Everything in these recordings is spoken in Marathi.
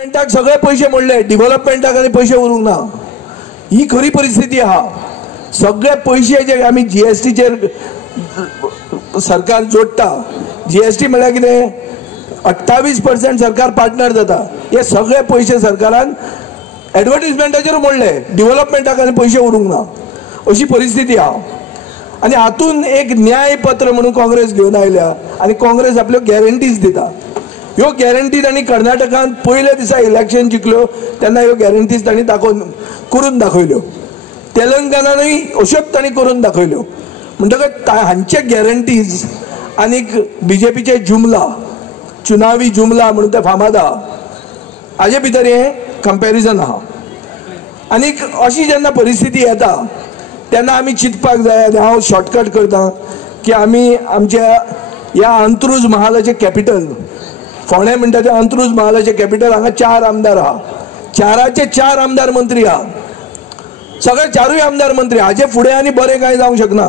सगळे पैसे मोडले, डेव्हलपमेंटाक आनी पैसे उरूंक ना, ही खरी परिस्थिती आहा। सगळे पैसे जे आमी जीएसटीचेर सरकार जोडटा, जीएसटी म्हळ्यार कितें 28% सरकार पार्टनर जाता, हे सगळे पैसे सरकारान एडवर्टिजमेंटाचेर मोडले, डेव्हलपमेंटाक आनी पैसे उरूंक ना, अशी परिस्थिती आहा। आनी हातून एक न्याय पत्र म्हणून काँग्रेस घेवन आयल्या आनी काँग्रेस आपल्यो गॅरंटीज दिता। ह्यो गॅरंटी तांणी कर्नाटकान पयल्या दिसा इलेक्शन जिखल्यो तेन्ना ह्यो गॅरंटीज तांणी करून दाखयल्यो, तेलंगणानूय अश्योच तांणी करून दाखयल्यो। म्हणटकच हांचे गॅरंटीज आनीक बीजेपीचे जुमला, चुनावी जुमला म्हणून ते फामाद आहा, हाजे भितर हें कंपॅरिजन आहा। आनीक अशी जेन्ना परिस्थिती येता तेन्ना आमी चिंतपाक जाय, आनी हांव शॉर्टकट करता की आमी आमच्या ह्या अंत्रुज महालाचे कॅपिटल फोंडे म्हणटा ते अंत्रुज महालाचे कॅपिटल, हांगा 4 आमदार आहा, 4चे 4 आमदार मंत्री आहा, सगळे 4य आमदार मंत्री। हाजे फुडें आनी बरें कांय जावंक शकना।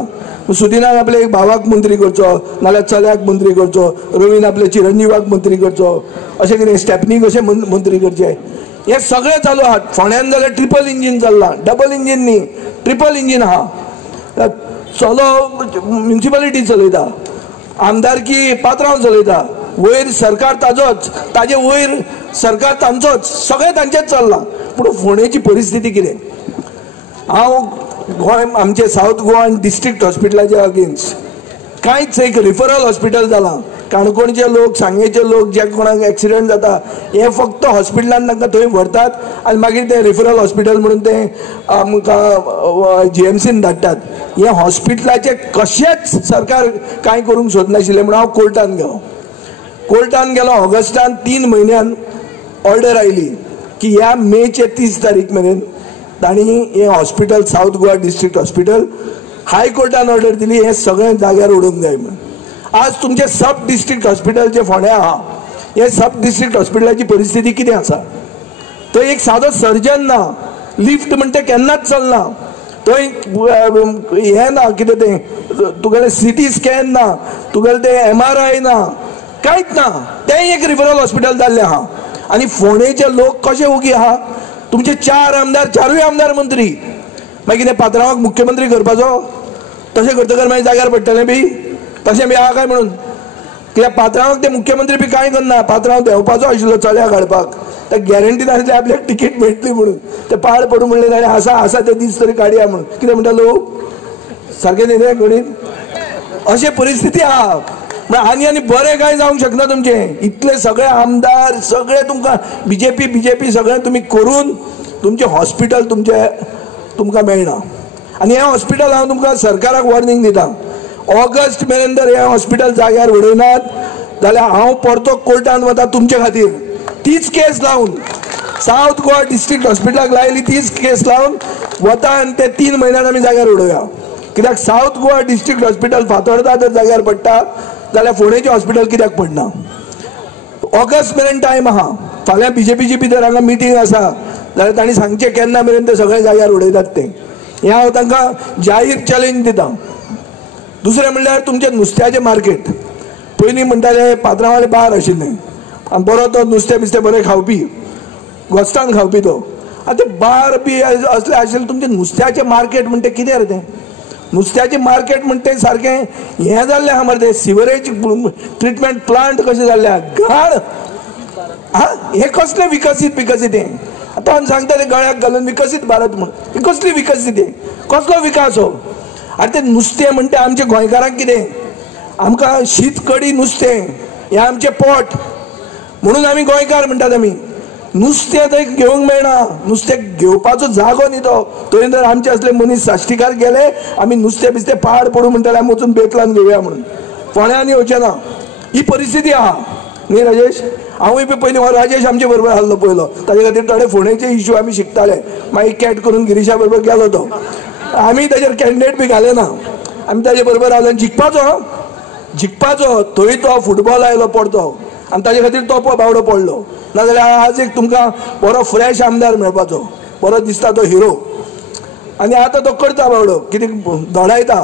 सुदिनान आपले एक भावाक मंत्री करचो, नाल्यार चल्याक मंत्री करचो, रवीन आपले चिरंजीवाक मंत्री करचो, अशें कितें स्टेपनीक अशें मंत्री करचे, हे सगळे चालू आहात। फोंड्यान जाल्यार ट्रिपल इंजीन चल्लां, डबल इंजीन न्ही, ट्रिपल इंजीन आहा। चलो म्युनिसिपालिटी चलयता, आमदारकी पात्रांव चलयता, वयर सरकार ताजोच, ताजे वयर सरकार तांचोच, सगळे तांचेच चल्लां। पूण फोंडेची परिस्थिती कितें? हांव गोंय आमचे साऊथ गोवा डिस्ट्रिक्ट हॉस्पिटलाच्या अगेन्स्ट कांयच एक रिफरल हॉस्पिटल जालां। काणकोणचे लोक, सांगेचे लोक जे कोणाक एक्सिडेंट जाता हे फक्त हॉस्पिटलान तांकां थंय व्हरतात आनी मागीर ते रिफरल हॉस्पिटल म्हणून ते आमकां जीएमसीन धाडटात। हे हॉस्पिटलाचे कशेंच सरकार कांय करूंक सोदनाशिल्लें म्हणून हांव कोर्टान गेलो। ऑगस्टान 3 म्हयन्यान ऑर्डर आयली की ह्या मेचे 30 तारीख मेरेन तांणी हे hospital, south Goa district hospital, हायकोर्टान ऑर्डर दिली हे सगळे जाग्यार उडोवंक जाय म्हणून। आज तुमचे सब डिस्ट्रिक्ट हॉस्पिटल जे फोंड्या आहा, हे सब डिस्ट्रिक्ट हॉस्पिटलाची परिस्थिती कितें आसा? थंय एक सादो सर्जन ना, लिफ्ट म्हणटा तें केन्नाच चलना, थंय हें ना, कितें तें तुगेलें सीटी स्कॅन ना, तुगेलें तें MRI ना, कांयच ना, तें एक रिफरल हॉस्पिटल जाल्लें आहा। आनी फोंडेचे लोक कशे ओगी आहा? तुमचे 4 आमदार, 4य आमदार मंत्री, मागीर कितें पात्रांवाक मुख्यमंत्री करपाचो? तशें करतकर मागीर जाग्यार पडटलें बी, तशें बी आहा काय म्हणून? कित्याक पात्रांवाक ते मुख्यमंत्री बी कांय करना, पात्रांव देंवपाचो आशिल्लो चल्याक हाडपाक, ते गॅरंटी नासली आपल्याक तिकीट मेळटली म्हणून, ते पाड पडूं म्हणलें ताणें आसा ते दीस तरी काडया म्हणून। कितें म्हणटा लोक? सारकें न्ही तें गणीत? अशें परिस्थिती आहा। आनी बरें कांय जावंक शकना तुमचें। इतले सगळे आमदार, सगळे तुमकां बीजेपी सगळें तुमी करून तुमचें हॉस्पिटल तुमकां मेळना। आनी हें हॉस्पिटल हांव तुमकां सरकाराक वॉर्निंग दिता, ऑगस्ट मेरेन जर हें हॉस्पिटल जाग्यार उडयनात जाल्यार हांव परतो कोर्टान वता तुमचे खातीर, तीच केस लावन, साऊथ गोवा डिस्ट्रिक्ट हॉस्पिटलाक लायली तीच केस लावन वता आनी ते 3 म्हयन्यान आमी जाग्यार उडोवया। कित्याक south Goa district hospital Fatorda जर जाग्यार पडटा जाल्यार फोंडेचें हॉस्पिटल कित्याक पडना? ऑगस्ट मेरेन टायम आहा। फाल्यां बीजेपीची भितर हांगा मिटींग आसा जाल्यार तांणी सांगचें केन्ना मेरेन ते सगळे जाग्यार उडयतात तें, हें हांव तांकां जाहीर चॅलेंज दिता। दुसरें म्हणल्यार तुमचें नुस्त्याचें मार्केट। पयलीं म्हणटाले पात्रांवाले बार आशिल्ले आनी बरो तो नुस्तें बिस्तें बरें खावपी, घोस्तान खावपी तो, आतां ते बार बी असले आशिल्ले। तुमचें नुस्त्याचें मार्केट म्हणटा तें कितें रे तें? नुस्त्याचें मार्केट म्हणटा तें सारकें हें जाल्लें आहा मरे, तें सिवरेज ट्रिटमेंट प्लांट कशें जाल्लें आहा, घाण। हें कसलें विकसीत हें? आतां सांगता ते गळ्याक घालून विकसीत भारत म्हणून, ही कसली विकसीत हें? कसलो विकास हो? आतां तें नुस्तें म्हणटा आमच्या गोंयकारांक कितें? आमकां शीत कडी नुस्तें हें आमचें पोट म्हणून आमी गोंयकार म्हणटात। आमी नुस्तें थंय घेवंक मेळना, नुस्तें घेवपाचो जागो न्ही तो। थंय जर आमचे असले मनीस साश्टीकार गेले, आमी नुस्तें बिस्तें पाड पडूं म्हणटाले आमी वचून बेतलान घेवया म्हणून, फोंड्यान येवचें ना। ही परिस्थिती आहा न्ही राजेश? हांवूय बी पयलीं राजेश आमचे बरोबर आसलो पयलो, ताजे खातीर थोडे फोंडेचे इश्यू आमी शिकताले। मागीर कॅट करून गिरीशा बरोबर गेलो तो, आमी ताजेर कॅन्डिडेट बी घालेना, आमी ताजे बरोबर आसलो। जिखपाचो थंय तो फुटबॉल आयलो पडतो आनी ताजे खातीर तो बावडो पडलो। नाजाल्यार आज एक तुमकां बरो फ्रेश आमदार मेळपाचो, बरो दिसता तो हिरो, आनी आतां तो करता बावडो, कितें धडायता,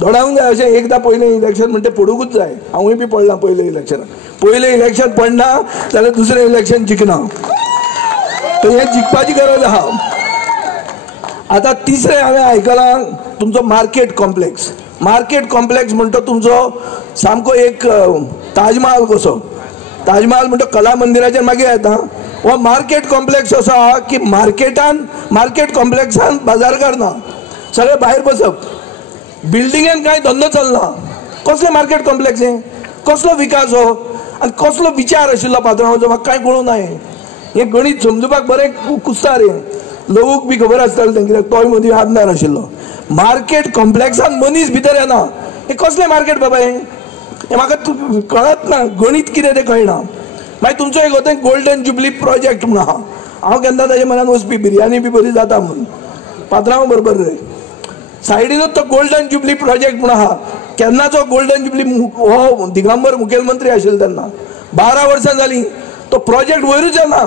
धडावंक जाय अशें। एकदां पयलें इलेक्शन म्हणटा पडूंकूच जाय। हांवूय बी पडलां पयलें इलेक्शनाक, पयलें इलेक्शन पडना जाल्यार दुसरें इलेक्शन जिखना। तर हे जिखपाची गरज आहा. आता तिसरें हांवें आयकलां तुमचो मार्केट कॉम्प्लेक्स. मार्केट कॉम्प्लेक्स म्हणटा तुमचो सामको एक ताजमहल कसो. ताजमहल म्हणटा कला मंदिराचेर मागीर येता. हो मार्केट कॉम्प्लेक्स असो आहा की मार्केट कॉम्प्लेक्सान बाजारकार ना, सगळे भायर बसप. बिल्डिंगेन कांय धंदो चलना. कसलें मार्केट कॉम्प्लेक्स हें? कसलो विकास हो आनी कसलो विचार आशिल्लो पात्रांवाचो म्हाका कांय कळूं ना. हें गणीत समजुपाक बरें कुस्तार. हें लोक बी खबर आसतालें तेंगे, तोय मदीं आमदार आशिल्लो. मार्केट कॉम्प्लेक्सान मनीस भितर येना. हें कसलें मार्केट बाबा हें? म्हाका कळत ना. गणीत कितें तें कळना. मागीर तुमचो एक होता गोल्डन जुबली प्रोजेक्ट म्हणून आहा. हांव केन्ना ताजे मनान वचपी बिर्याणी बी बरी जाता म्हणून पात्रांव बरोबर रे. सायडीनूच तो गोल्डन जुबली प्रोजेक्ट म्हणून आहा. केन्नाचो गोल्डन जुबली हो दिगंबर मुखेलमंत्री आशिल्लो तेन्ना 12 वर्सां जालीं तो प्रोजेक्ट वयरूच येना.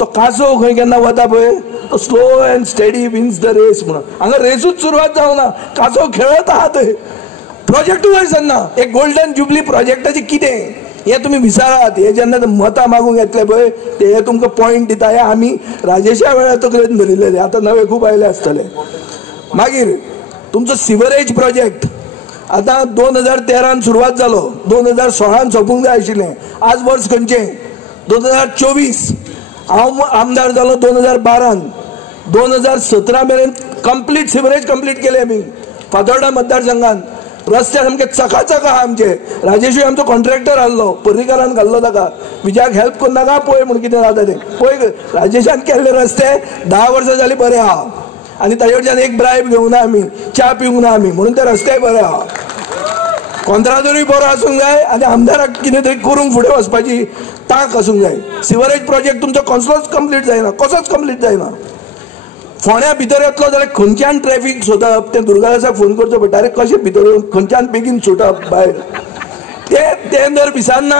तो कासो खंय केन्ना वता पळय तो slow and steady wins the race म्हणून. हांगा रेसूच सुरवात जावना. कासो खेळत आहा थंय. प्रोजेक्ट वयर सरना. एक गोल्डन जुबली प्रोजेक्टाचें कितें हे तुमी विचारात. हे जेन्ना मतां मागूंक येतले पळय ते तुमकां पॉयंट दिता. हे आमी राजेशा वेळार तकलेन धरिल्ले. आतां नवे खूब आयले आसतले. मागीर तुमचो सिवरेज प्रोजेक्ट आतां 2013 सुरवात जालो. 2016 सोंपूंक जाय आशिल्लें. आज वर्स खंयचें? 2024. हांव आमदार जालो 2012. 2017 मेरेन कंप्लीट सिवरेज कंप्लीट केले आमी फातोर्डा मतदारसंघान. रस्ते सामके चकाचक आहा आमचे. राजेशूय आमचो कॉन्ट्रॅक्टर आहलो. पर्रीकारान घाल्लो ताका. विजयाक हेल्प कोन्ना नाका पळय म्हूण कितें जाता तें पळय. राजेशान केल्ले रस्ते 10 वर्सां जालीं बरे आहा आनी ताजे कडच्यान एक ब्रायब घेवंक ना आमी, च्या पिवंक ना आमी म्हणून ते रस्ते बरे आहा. कॉन्ट्राक्टरूय बरो आसूंक जाय आनी आमदाराक कितें तरी करूंक फुडें वचपाची तांक आसूंक जाय. सिवरेज प्रोजेक्ट तुमचो कसलोच कंप्लीट जायना. कसोच कंप्लीट जायना. फोंड्या भितर येतलो जाल्यार खंयच्यान ट्रॅफिक सोदप तें दुर्गादासाक फोन करचो पडटा. अरे कशें भितर खंयच्यान बेगीन सुटप भायर. तें जर विचारना